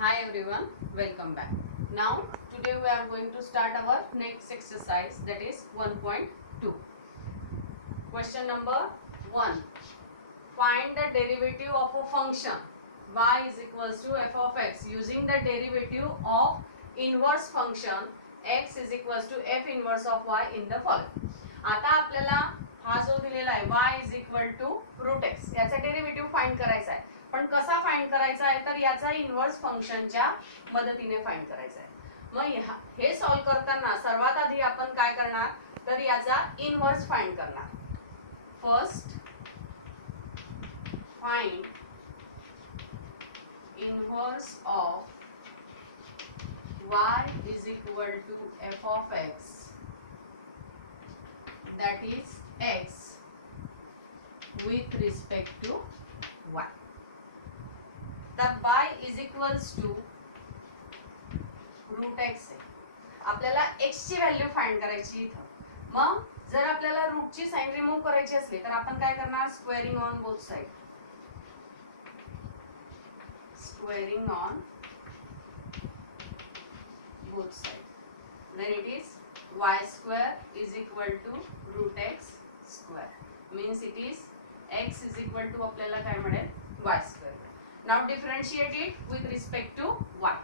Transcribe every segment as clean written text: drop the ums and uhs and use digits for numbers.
Hi everyone, welcome back. Now today we are going to start our next exercise, that is 1.2. Question number 1. Find the derivative of a function y is equals to f of x using the derivative of inverse function x is equals to f inverse of y in the following. आता आपल्याला हा जो दिलेला आहे y is equal to root x याचा derivative find करायचा आहे. पण कसा फाइंड करायचा आहे तर याचा इन्व्हर्स फंक्शनच्या मदतीने फाइंड करायचा आहे. मग हे सॉल्व करताना सर्वात आधी आपण काय करणार तर याचा इन्व्हर्स फाइंड करणार. First find inverse of y is equal to f of x, that is x with respect to y. तर y is equals to root x आहे. आपल्याला x ची व्हॅल्यू फाइंड करायची इथं. मग जर आपल्याला रूट ची साइन रिमूव्ह करायची असली तर आपण काय करणार squaring on both side. Squaring on both sides, then it is y square is equal to root x square, means it is x is equal to आपल्याला काय मिळेल y square. Now differentiate it with respect to y.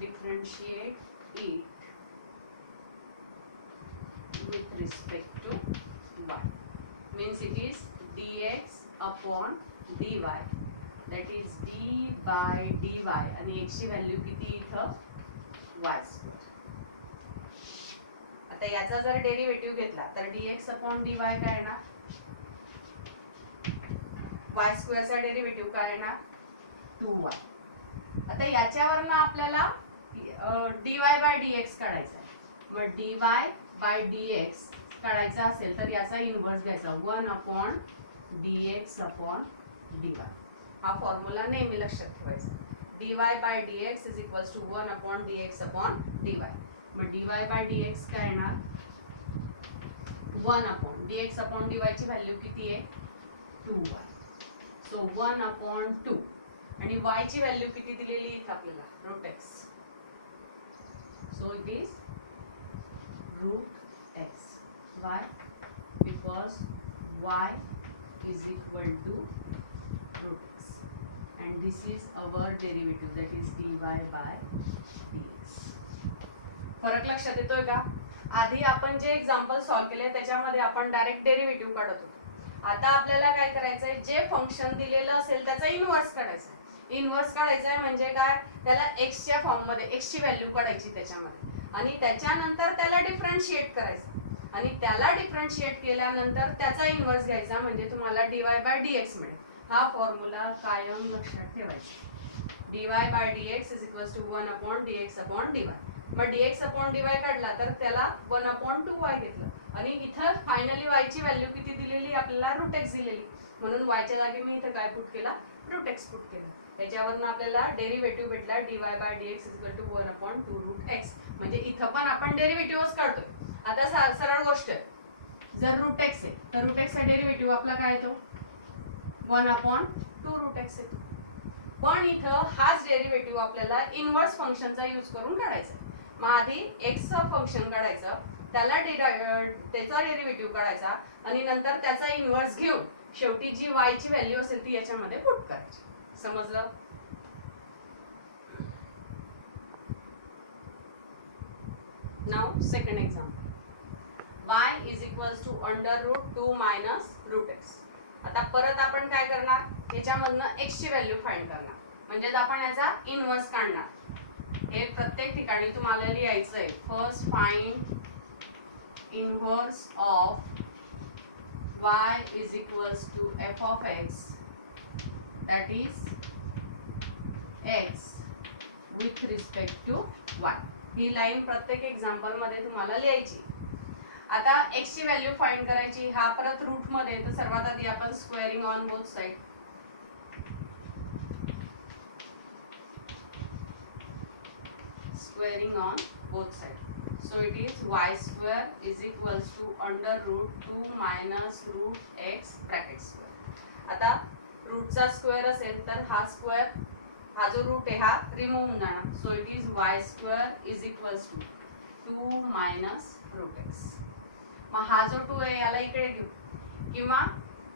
Differentiate it with respect to y, means it is dx upon dy, that is d by dy आणि x ची value किती इथं y square. आता याचा जर डेरिव्हेटिव्ह घेतला तर dx upon dy काय येणार y स्क्वेअर चा डेरिव्हेटिव्ह काय येणार 2y. आता याच्यावरनं आपल्याला dy by dx काढायचा आहे. मग dy by dx काढायचा असेल तर याचा इन्व्हर्स घ्यायचा 1 upon dx upon dy. हा फॉर्म्युला नेहमी लक्षात ठेवायचा. dy by dx is equals to 1 upon dx upon dy. मग dy by dx काय येणार 1 upon dx upon dy ची व्हॅल्यू किती आहे 2y. सो 1 upon 2 आणि y ची व्हॅल्यू किती दिलेली इथे आपल्याला root x. So it is root x. why? Because y is equal to root x and this is our derivative, that is dy by dx. फरक लक्षात येतोय का? आधी आपण जे एक्झाम्पल सॉल्व केले त्याच्यामध्ये आपण डायरेक्ट डेरिव्हेटिव्ह काढत होतो. आता आपल्याला काय करायचंय जे फंक्शन दिलेलं असेल त्याचा इन्व्हर्स काढायचा आहे. इन्व्हर्स काढायचा आहे म्हणजे काय त्याला x च्या फॉर्म मध्ये x ची व्हॅल्यू काढायची त्याच्यामध्ये आणि त्याच्यानंतर त्याला डिफरन्शिएट करायचं आणि त्याला डिफरन्शिएट केल्यानंतर त्याचा इन्व्हर्स घ्यायचा म्हणजे तुम्हाला dy by dx मिळेल. हा फॉर्म्युला कायम लक्षात ठेवायचा. dy by dx is equals to 1 upon dx upon dy. मग dx upon dy काढला तर त्याला 1 upon 2y घेतलं आणि इथं फायनली y ची व्हॅल्यू किती दिलेली आपल्याला रूट x दिलेली म्हणून y च्या जागी मी इथं काय पुट केला रूट x पुट केला. त्याच्यावरून आपल्याला डेरिव्हेटिव्ह भेटला dy by dx is equal to 1 upon 2 root x. म्हणजे इथं पण आपण डेरिव्हेटिव्हच काढतोय. आता सरळ गोष्ट जर रूट x आहे तर रूट x चा डेरिव्हेटिव्ह आपला काय येतो 1 upon 2 root x येतो. पण इथं हाच डेरिव्हेटिव्ह आपल्याला इन्व्हर्स फंक्शनचा यूज करून काढायचा. मग आधी x चं फंक्शन काढायचं त्याला त्याचा डेरिव्हेटिव्ह काढायचा आणि नंतर त्याचा इन्व्हर्स घेऊन शेवटी जी y ची व्हॅल्यू असेल ती याच्यामध्ये पुट करायची. समजलं? Now second example y is equals to under root 2 minus root x. आता परत आपण काय करणार याच्यामधनं x ची व्हॅल्यू फाइंड करणार म्हणजेच आपण याचा इन्व्हर्स काढणार. हे प्रत्येक ठिकाणी तुम्हाला लिहायचं आहे. First find inverse of y is equals to f of x, that is x with respect to y. He line प्रत्येक एक्झाम्पल मध्ये तुम्हाला लिहायची. आता x ची व्हॅल्यू फाइंड करायची. हा परत रूट मध्ये तर सर्वात आधी आपण squaring on both side. Squaring on both sides. So it is y square is equals to under root 2 minus root x bracket square. आता रूटचा स्क्वेअर असेल तर हा स्क्वेअर हा जो रूट आहे हा रिमूव्ह होऊन जाणार. So it is y square is equals to 2 minus root x. मग हा जो 2 आहे याला इकडे घेऊ किंवा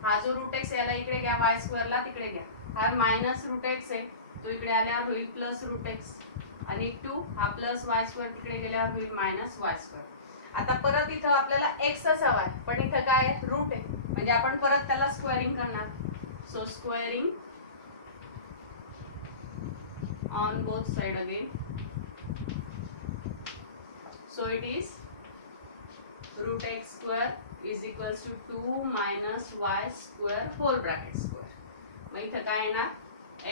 हा जो रूट एक्स याला इकडे घ्या, वाय स्क्वेअरला तिकडे घ्या. हा मायनस रूट एक्स आहे तो इकडे आल्यावर होईल प्लस रूट एक्स आणि 2 हा प्लस वाय स्क्वेअर तिकडे गेल्यावर होईल मायनस वाय स्क्वेअर. आता परत इथं आपल्याला एक्सच हवा आहे पण इथं काय आहे रूट आहे म्हणजे आपण परत त्याला स्क्वेअरिंग करणार. So squaring on both side again. So it is root x square is equals to 2 minus y square whole bracket square. मग इथं काय येणार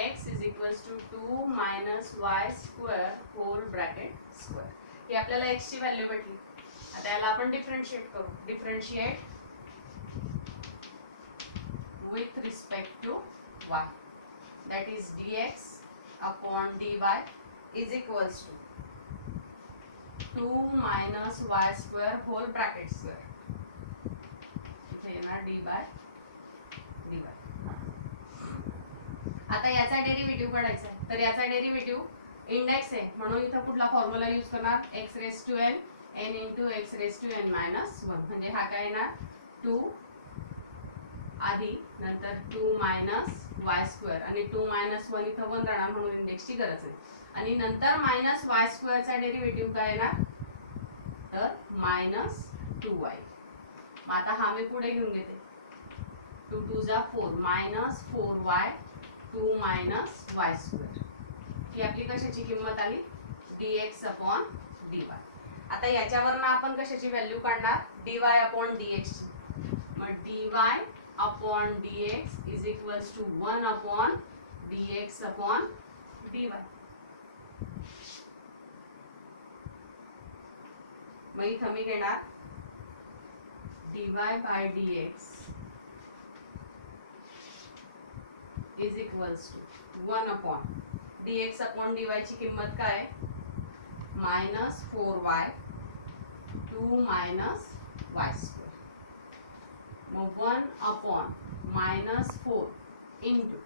x is equals to 2 minus y square whole bracket square. ही आपल्याला x ची value भेटली. आता याला आपण डिफरन्शिएट करू. Differentiate with respect to y, that is dx upon dy is equals to 2 minus y square whole bracket square. इथे येणार d by dy. आता याचा डेरिव्हेटिव्ह काढायचा आहे तर याचा डेरिव्हेटिव्ह इंडेक्स आहे म्हणून इथं कुठला फॉर्म्युला यूज करणार x raise to n n into x raise to n minus 1 म्हणजे हा काय येणार 2 आधी नंतर 2 मायनस वाय स्क्वेअर आणि 2 मायनस 1 इथं 1 राहणार म्हणून इंडेक्सची गरज आहे आणि नंतर मायनस वाय स्क्वेअरचा डेरिव्हेटिव्ह काय येणार तर मायनस 2y. मग आता हा मी पुढे घेऊन घेते 2 2 जा 4 minus 4y 2 minus y square. ही आपली कशाची किंमत आली dx अपॉन dy. आता याच्यावरनं आपण कशाची व्हॅल्यू काढणार dy अपॉन dx. मग dy upon dx is equals to 1 upon dx upon dy. मग इथं मी घेणार dy by dx is equals to 1 upon dx upon dy ची किंमत काय minus 4y 2 minus y square. मग 1 अपॉन मायनस 4 इंटू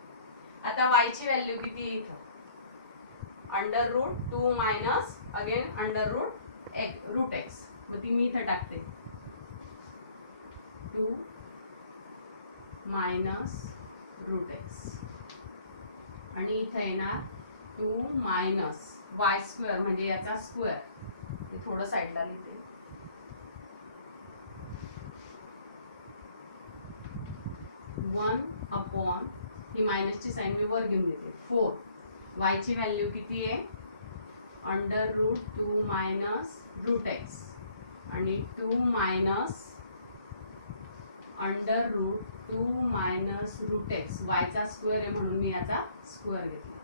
आता y ची व्हॅल्यू किती आहे इथं under root 2 minus again under root x. मग ती मी इथं टाकते 2 मायनस रूट एक्स आणि इथं येणार 2 मायनस वाय स्क्वेअर म्हणजे याचा स्क्वेअर. थोडं साईडला लिहिते 1 अपॉन ही मायनसची साइन मी वर घेऊन देते 4. y ची व्हॅल्यू किती आहे under root 2 minus root x आणि 2 minus under root 2 minus root x. y चा स्क्वेअर आहे म्हणून मी याचा स्क्वेअर घेतला.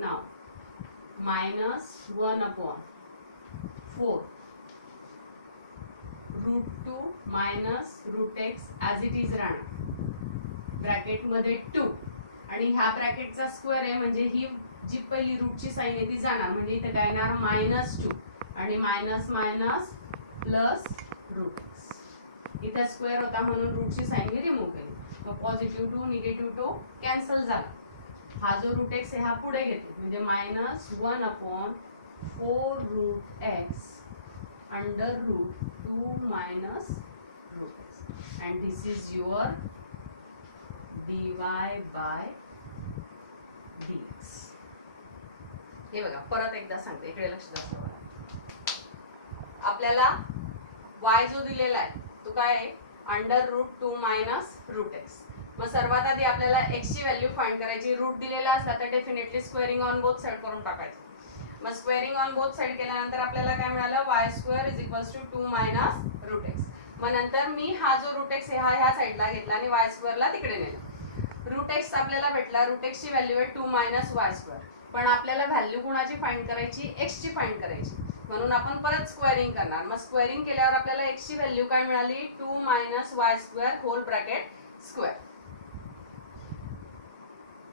नाव minus 1 upon 4 root 2 minus root x as it is राहणार ब्रॅकेटमध्ये 2 आणि ह्या ब्रॅकेटचा स्क्वेअर आहे म्हणजे ही जी पहिली रूटची साईन आहे ती जाणार म्हणजे इथे काय येणार मायनस 2 आणि minus minus plus root x. इथे स्क्वेअर होता म्हणून रूटची साईन मी रिमूव्ह केली. मग पॉझिटिव्ह 2 निगेटिव्ह 2 कॅन्सल झाला. हा जो रूट एक्स आहे हा पुढे घेते म्हणजे minus 1 upon 4 root x under root 2 minus root x and this is your dy by dx. हे बघा परत एकदा सांगते इकडे लक्ष द्या. आपल्याला y जो दिलेला आहे तो काय आहे under root 2 minus root x. मग सर्वात आधी आपल्याला x ची व्हॅल्यू फाइंड करायची. रूट दिलेला असला तर definitely squaring on both side करून टाकायचं. मग स्क्वेअरिंग ऑन बोथ साइड केल्यानंतर आपल्याला काय मिळालं y square is equals to 2 minus root x. मग नंतर मी हा जो रूट एक्स आहे हा ह्या साइडला घेतला आणि वाय स्क्वेअरला तिकडे नेलं. रूट एक्स आपल्याला भेटला. रूट एक्स ची व्हॅल्यू आहे 2 मायनस वाय स्क्वेअर पण आपल्याला व्हॅल्यू कुणाची फाइंड करायची एक्स ची फाइंड करायची म्हणून आपण परत स्क्वेअरिंग करणार. मग स्क्वेअरिंग केल्यावर आपल्याला एक्स ची व्हॅल्यू काय मिळाली 2 minus y square whole bracket square.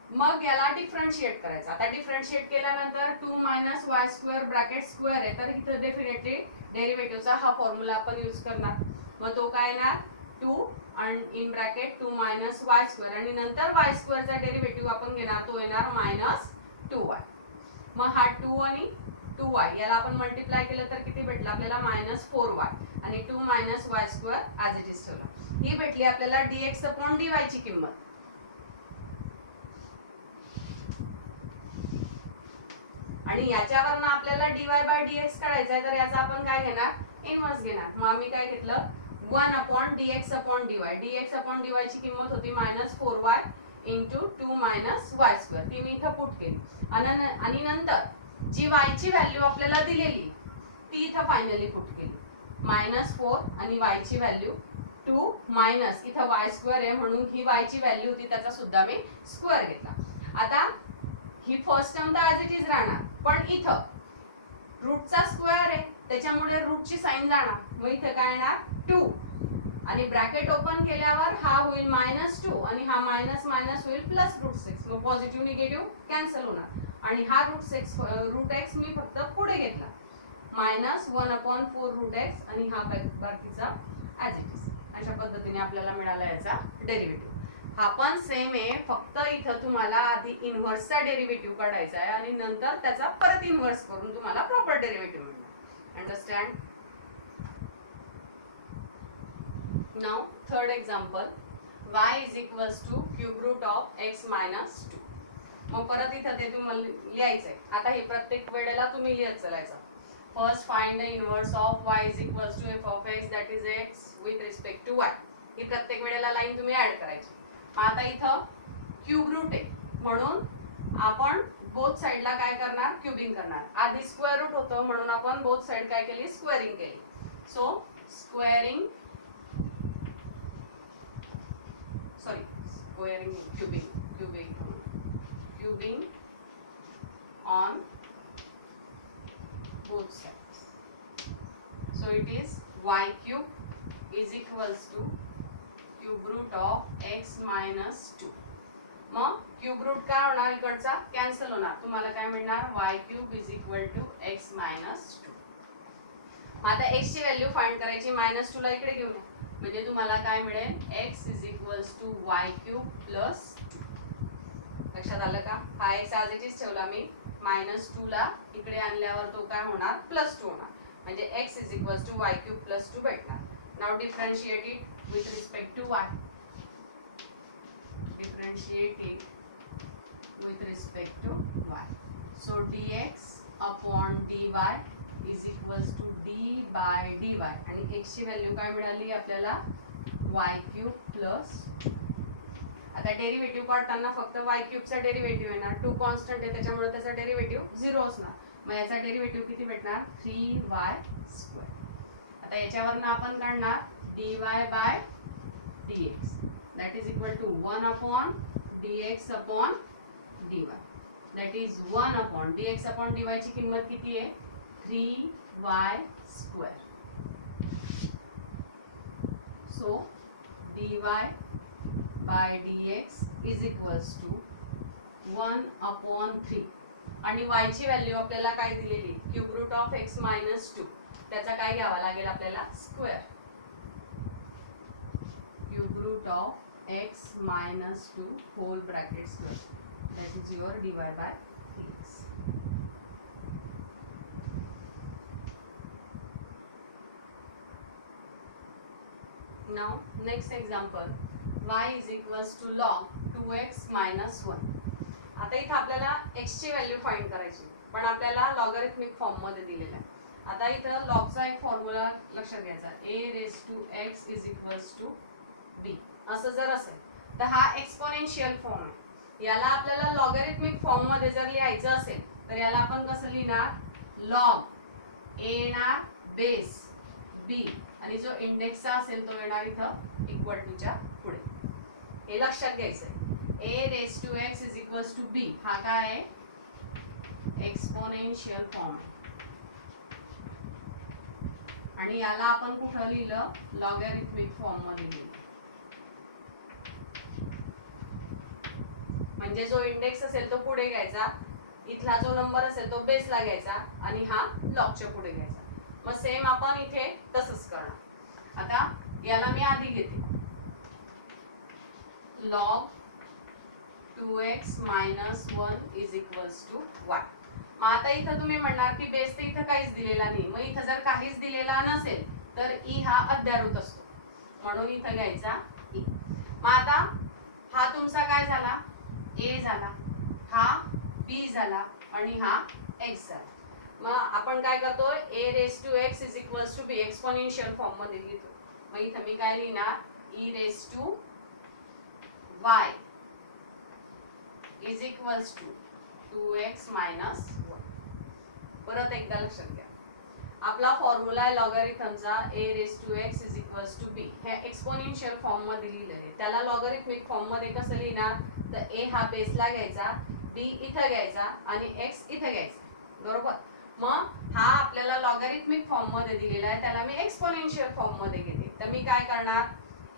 मग याला डिफरन्शिएट करायचं. आता डिफरन्शिएट केल्यानंतर 2 minus y square bracket square आहे तर इथं डेफिनेटली डेरिव्हेटिव्हचा हा फॉर्म्युला आपण यूज करणार. मग तो काय येणार 2 आणि in bracket 2 minus y square आणि नंतर वाय स्क्वेअरचा डेरिव्हेटिव्ह आपण घेणार, तो येणार मायनस 2y. मग हा 2 आणि 2y याला आपण मल्टिप्लाय केलं तर किती भेटलं आपल्याला मायनस 4y आणि 2 minus y square as it is ठेवलं. ही भेटली आपल्याला dx अपॉन dy ची किंमत. आणि याच्यावरनं आपल्याला dy बाय dx काढायचा आहे, तर याचा आपण काय घेणार, इनवर्स घेणार. मग आम्ही काय घेतलं 1 upon dx upon dy. dx upon dy ची किंमत होती minus 4y into 2 minus y square. ती मी इथं पुट केली आणि नंतर जी y ची व्हॅल्यू आपल्याला दिलेली ती इथं फायनली पुट केली. मायनस 4 आणि y ची व्हॅल्यू 2 मायनस इथं वाय स्क्वेअर आहे म्हणून ही y ची व्हॅल्यू होती त्याचा सुद्धा मी स्क्वेअर घेतला. आता ही फर्स्ट टर्म तर ॲज इट इज राहणार, पण इथं रूटचा स्क्वेअर आहे त्याच्यामुळे रूटची साइन जाणार. मग इथे काय येणार 2 आणि ब्रॅकेट ओपन केल्यावर हा होईल मायनस 2 आणि हा मायनस मायनस होईल प्लस रूट 6. मग पॉझिटिव्ह निगेटिव्ह कॅन्सल होणार आणि हा रूट x मी फक्त पुढे घेतला मायनस 1 अपॉन 4 रूट x आणि हा बाकीचा ॲज इट इज. अशा पद्धतीने आपल्याला मिळाला याचा डेरिव्हेटिव्ह. हा पण सेम आहे, फक्त इथं तुम्हाला आधी इनव्हर्सचा डेरिव्हेटिव्ह काढायचा आहे आणि नंतर त्याचा परत इनव्हर्स करून तुम्हाला प्रॉपर डेरिव्हेटिव्ह मिळणार. Understand? Now third example, y is equals to cube root of x minus 2. मग परत इथं ते तुम्हाला लिहायचंय. आता हे प्रत्येक वेळेला तुम्ही लिहत चालायचं. First find the inverse of y is equals to f of x that is x with respect to y. ही प्रत्येक वेळेला लाईन तुम्ही ऍड करायची. आता इथं क्यूब रूट आहे म्हणून आपण बोथ साइडला काय करणार, क्यूबिंग करणार. आधी स्क्वेअर रूट होतं म्हणून आपण बोथ साइड काय केली, स्क्वेअरिंग केली. So squaring cubing on both sides. So it is y cube is equals to cube root of x minus 2. मग क्यूब रूट काय होणार, इकडचा कॅन्सल होणार. तुम्हाला काय मिळणार, y cube is equal to x minus 2. आता x ची व्हॅल्यू फाइंड करायची. मायनस 2 ला इकडे घेऊन या म्हणजे तुम्हाला काय मिळेल, x is equals to y cube plus 2. लक्षात आलं का? हा x ॲज इट इज ठेवला मी. मायनस 2 ला इकडे आणल्यावर तो काय होणार, प्लस 2 होणार म्हणजे x is equals to y cube plus 2 भेटणार. Now differentiate it with respect to y. Differentiate it with respect to y. So dx upon dy is equals to d by dy आणि x ची value काय मिळाली आपल्याला, y cube plus. आता derivative काढताना फक्त y cube चा derivative येणार. 2 कॉन्स्टंट आहे त्याच्यामुळे त्याचा डेरिव्हेटिव्ह 0 असणार. मग याचा डेरिव्हेटिव्ह किती भेटणार, 3y स्क्वेअर. आता याच्यावरनं आपण काढणार dy by dx that is equal to 1 upon dx upon dy. That is 1 upon dx upon dy ची किंमत किती आहे, 3y square. So dy by dx is equals to 1 upon 3 आणि y ची व्हॅल्यू आपल्याला काय दिलेली, cube root of x minus 2. त्याचा काय घ्यावा लागेल आपल्याला, square. Cube root of x minus 2 whole bracket square, that is your dy by dx. Now next example, y is equals to log 2x minus 1. आता इथे आपल्याला x ची value find करायची पण आपल्याला लॉगरिथमिक फॉर्म मध्ये दिलेला आहे. आता इथे लॉगचा एक फॉर्म्युला लक्षात घ्यायचा, a raised to x is equals to b. असं जर असेल तर हा एक्सपोनेन्शियल फॉर्म आहे. याला आपल्याला लॉगरिथमिक फॉर्म मध्ये जर लिहायचं असेल तर याला आपण कसं लिहिणार, लॉग a येणार बेस b आणि जो इंडेक्सचा असेल तो येणार इथं इक्वल टू च्या पुढे. हे लक्षात घ्यायचंय. a raised to x is equals to b हा काय आहे, एक्सपोनेन्शियल फॉर्म आहे आणि याला आपण कुठं लिहिलं, लॉगरिथमिक फॉर्म मध्ये लिहिलं. म्हणजे जो इंडेक्स असेल तो पुढे घ्यायचा, इथला जो नंबर असेल तो बेसला घ्यायचा आणि हा लॉगच्या पुढे घ्यायचा. मग सेम आपण इथे तसंच करणार. आता याला मी आधी घेते log 2x minus 1 is equals to y. मग आता इथं तुम्ही म्हणणार की बेस तर इथं काहीच दिलेला नाही, मग इथं जर काहीच दिलेला नसेल तर ई हा अद्यारूत असतो, म्हणून इथं घ्यायचा ई. मग आता हा तुमचा काय झाला, ए झाला, हा बी झाला आणि हा एक्स झाला. मग आपण काय करतोय, a raise to x is equals to b exponential form मध्ये लिहितो. मग इथं मी काय लिहिणार, e raise to y is equals to 2x minus 1. परत एकदा लक्षात घ्या, आपला फॉर्म्युला आहे लॉगॅरिथमचा a raise to x is equals to b. हे एक्सपोनेन्शियल फॉर्म मध्ये लिहिलं आहे, त्याला लॉगॅरिथमिक फॉर्म मध्ये कसं लिहिणार, तर a हा बेसला घ्यायचा, b इथं घ्यायचा आणि x इथं घ्यायचा, बरोबर. मग हा आपल्याला लॉगॅरिथमिक फॉर्म मध्ये दिलेला आहे, त्याला मी एक्सपोनेन्शियल फॉर्म मध्ये घेते. तर मी काय करणार,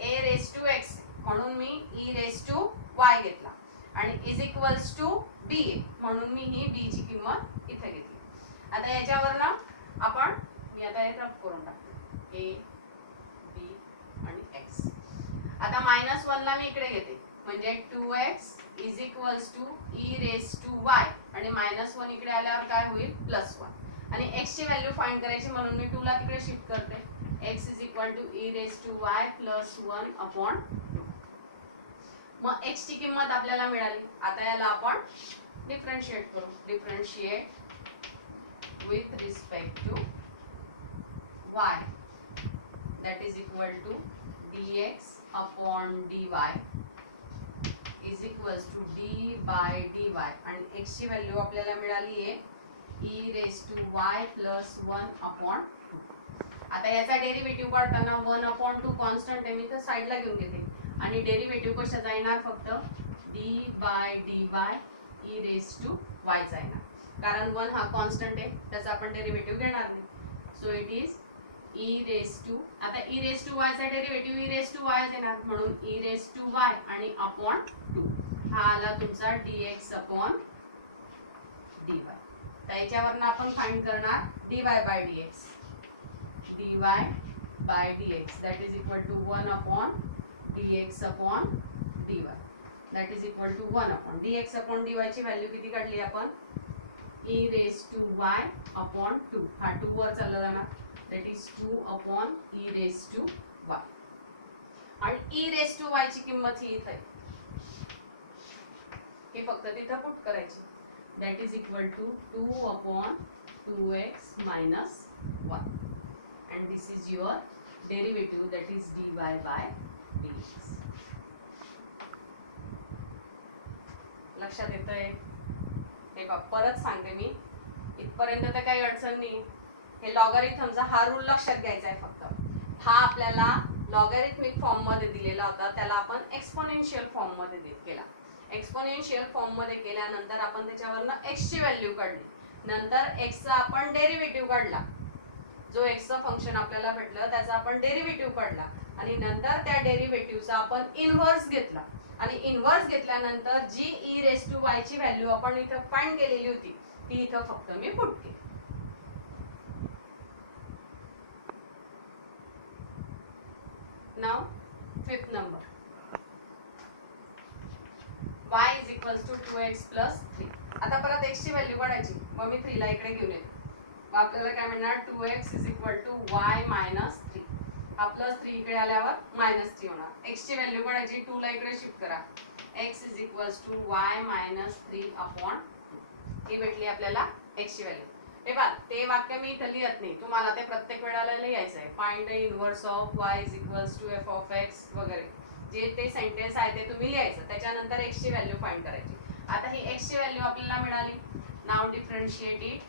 a रेस टू x म्हणून मी e रेस टू y घेतला आणि इज इक्वल्स टू b म्हणून मी ही b ची किंमत इथे घेतली. आता याच्यावरनं आपण, मी आता हे रफ करून टाकते, a b आणि x. आता -1 ला मी इकडे घेते, म्हणजे 2x is equals to e raise to y आणि -1 इकडे आल्यावर काय होईल, +1. आणि x ची व्हॅल्यू फाइंड करायची म्हणून मी 2 ला तिकडे शिफ्ट करते. x is equal to e raise to y +1 upon 2. मग x ची किंमत आपल्याला मिळाली. आता याला आपण डिफरन्शिएट करू. Differentiate with respect to y, that is equal to dx upon dy is equals to d by dy आणि x ची व्हॅल्यू आपल्याला मिळाली आहे e raised to y plus 1 upon 2. आता याचा डेरिव्हेटिव्ह काढताना 1 upon 2 कॉन्स्टंट आहे, मी तर साईडला घेऊन घेते आणि डेरिव्हेटिव्ह कशाचा येणार, फक्त d by dy e raised to y चा येणार, कारण 1 हा कॉन्स्टंट आहे, त्याचा आपण डेरिव्हेटिव्ह घेणार नाही. So it is e raise to, आता e रेस टू y चा derivative e raise to y येणार, म्हणून e रेस टू y आणि अपॉन 2 हा आला तुमचा dx अपॉन dy. तर याच्यावरनं आपण फाइंड करणार dy by dx, dy by dx that is equal to 1 upon dx upon dy that is equal to 1 upon dx upon dy ची value किती काढली आपण, e raised to y upon 2, हा 2 वर चालला जाणार, that is 2 upon e raised to y. आणि e raised to y ची किंमत ही इथे आहे, हे फक्त तिथं पुट करायची, that is equal to 2 upon 2x minus 1 and this is your derivative, that is dy by dx. लक्षात येतंय? हे बघ, परत सांगते मी, इथपर्यंत तर काही अडचण नाही. हे लॉगॅरिथमचा हा रूल लक्षात घ्यायचा आहे फक्त. हा आपल्याला लॉगॅरिथमिक फॉर्म मध्ये दिलेला होता, त्याला आपण एक्सपोनेन्शियल फॉर्म मध्ये केला. एक्सपोनेन्शियल फॉर्म मध्ये केल्यानंतर आपण त्याच्यावरनं x ची व्हॅल्यू काढली, नंतर x चा आपण डेरिव्हेटिव्ह काढला, जो x चं फंक्शन आपल्याला भेटलं त्याचा आपण डेरिव्हेटिव्ह काढला आणि नंतर त्या डेरिव्हेटिव्हचा आपण इनव्हर्स घेतला आणि इनव्हर्स घेतल्यानंतर जी e रेस टू y ची व्हॅल्यू आपण इथं फाइंड केलेली होती ती इथं फक्त मी पुट केली. Now fifth number, y is equals to 2x plus 3. आता परत x ची व्हॅल्यू काढायची, मग मी 3 ला इकडे घेऊन येते. मग आपल्याला काय मिळणार, 2x is equal to y minus 3. हा प्लस 3 इकडे आल्यावर -3 होणार. x ची व्हॅल्यू काढायची, 2 ला इकडे शिफ्ट करा, x is equals to y minus 3 upon 2. ही भेटली आपल्याला x ची व्हॅल्यू. हे बघा, ते वाक्य मी इथं लिहत नाही, तुम्हाला ते प्रत्येक वेळेला लिहायचं आहे. Find the inverse of y is equals to f of x वगैरे जे ते सेंटेन्स आहे ते तुम्ही लिहायचं, त्याच्यानंतर x ची व्हॅल्यू फाइंड करायची. आता ही x ची व्हॅल्यू आपल्याला मिळाली. Now differentiate it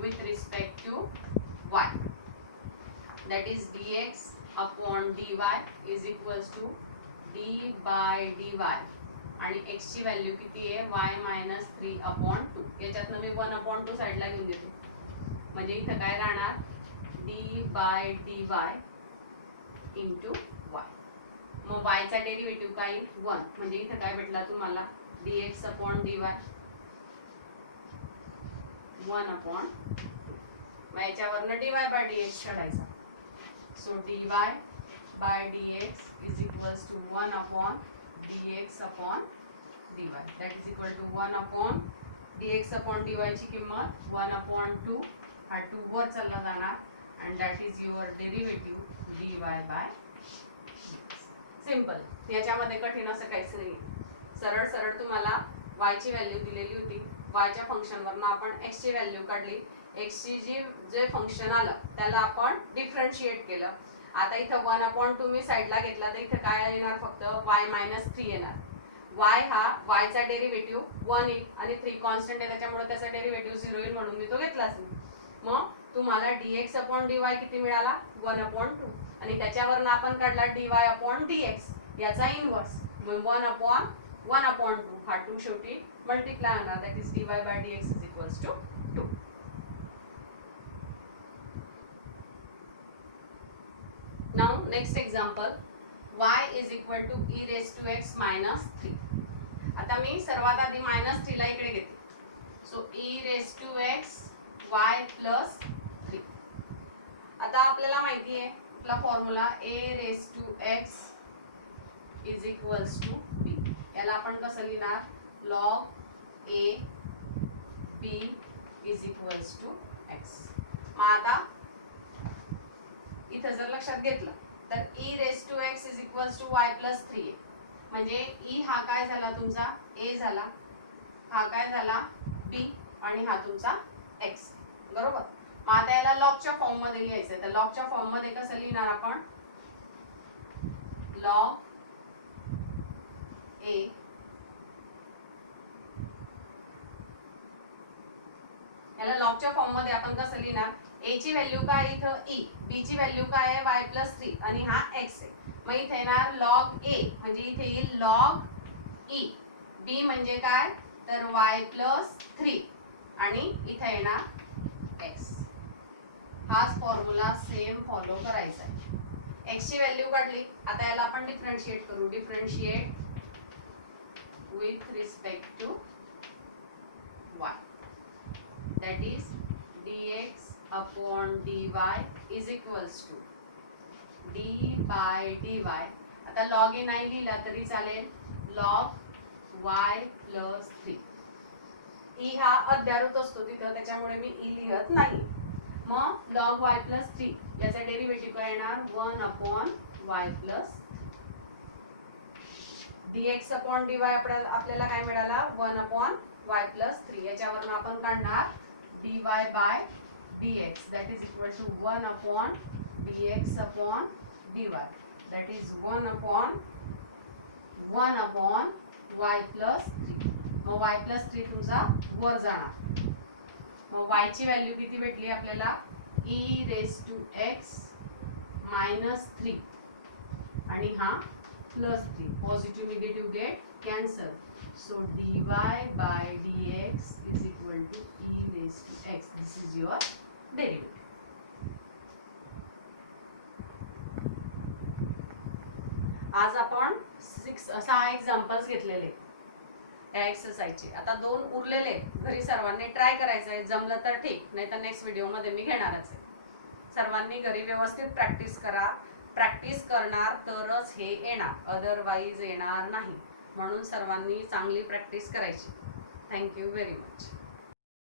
with respect to y, that is dx upon dy is equals to d by dy आणि x ची व्हॅल्यू किती आहे, y minus 3 upon 2. याच्यातनं मी 1 upon 2 साईडला घेऊन देते, म्हणजे इथं काय राहणार, d by dy into y. मग y चा डेरिव्हेटिव्ह काय, 1, म्हणजे इथं काय भेटला तुम्हाला, dx upon dy 1 upon 2. मग याच्यावरनं dy by dx काढायचा. So dy by dx is equals to 1 upon dx upon dy that is equal to 1 upon dx upon dy ची किंमत 1 upon 2 हा 2 वर चालला जाणार and that is your derivative dy by simple. याच्यामध्ये कठीण असं काहीच नाही. सरळ सरळ तुम्हाला y ची व्हॅल्यू दिलेली होती, y च्या फंक्शनवरून आपण x ची व्हॅल्यू काढली, x ची जे फंक्शन आलं त्याला आपण डिफरन्शिएट केलं. आता इथं 1 upon 2 मी साईडला घेतला तर इथं काय येणार, फक्त y minus 3 येणार. y हा y चा डेरिव्हेटिव्ह 1 येईल आणि 3 कॉन्स्टंट आहे त्याच्यामुळे त्याचा डेरिव्हेटिव्ह 0 येईल म्हणून मी तो घेतलाच नाही. मग तुम्हाला dx upon dy किती मिळाला, 1 upon 2 आणि त्याच्यावरून आपण काढला dy upon dx याचा इनवर्स 1 upon 2 हा 2 शेवटी मल्टिप्लाय होणार that is dy by dx is equals to 2. Now next example y is equal to e raised to x minus 3. आता मी सर्वात आधी -3 ला इकडे घेते. So e raised to x y plus 3. आता आपल्याला माहिती आहे आपला formula a raised to x is equals to b. याला आपण कसं लिहिणार, log a b is equals to x. मग आता इथं जर लक्षात घेतलं तर e raised to x is equals to y plus 3 म्हणजे e हा काय झाला तुमचा a झाला, हा काय झाला b आणि हा तुमचा x, बरोबर. मग आता याला लॉगच्या फॉर्म मध्ये लिहायचं. तर लॉगच्या फॉर्म मध्ये कसं लिहिणार आपण, log a याला लॉगच्या फॉर्म मध्ये आपण कसं लिहिणार, a ची व्हॅल्यू काय इथं e, b ची व्हॅल्यू काय आहे y plus 3 आणि हा x आहे. मग इथे येणार log a म्हणजे इथे येईल log e, b म्हणजे काय तर y plus 3 आणि इथे येणार x. हाच फॉर्म्युला सेम फॉलो करायचा आहे. x ची व्हॅल्यू काढली, आता याला आपण डिफरन्शिएट करू. Differentiate with respect to y that is dx upon dy is equals to d by dy. आता log a नाही लिहिला तरी चालेल, log y plus 3. e हा अद्यारूत असतो तिथं त्याच्यामुळे मी e लिहत नाही. मग log y plus 3 याचा डेरिव्हेटिव्ह काय येणार 1 upon y plus dx upon dy आपल्याला काय मिळाला 1 upon y plus 3. याच्यावरून आपण काढणार dy by dx that is equal to 1 upon dx upon dy that is 1 upon y plus 3. मग y plus 3 तुमचा वर जाणार. मग y ची व्हॅल्यू किती भेटली आपल्याला e raised to x minus 3 आणि हा plus 3. Positive negative get cancel. So dy by dx is equal to e raised to x. This is your derivative. आज आपण 6 एक्झाम्पल्स घेतलेले या एक्सरसाइजचे. आता 2 उरलेले घरी सर्वांनी ट्राय करायचं आहे. जमलं तर ठीक, नाही तर नेक्स्ट व्हिडिओ मध्ये मी घेणारच आहे. सर्वांनी घरी व्यवस्थित प्रॅक्टिस करा. प्रॅक्टिस करणार तरच हे येणार, अदरवाईज येणार नाही. म्हणून सर्वांनी चांगली प्रॅक्टिस करायची. Thank you very much.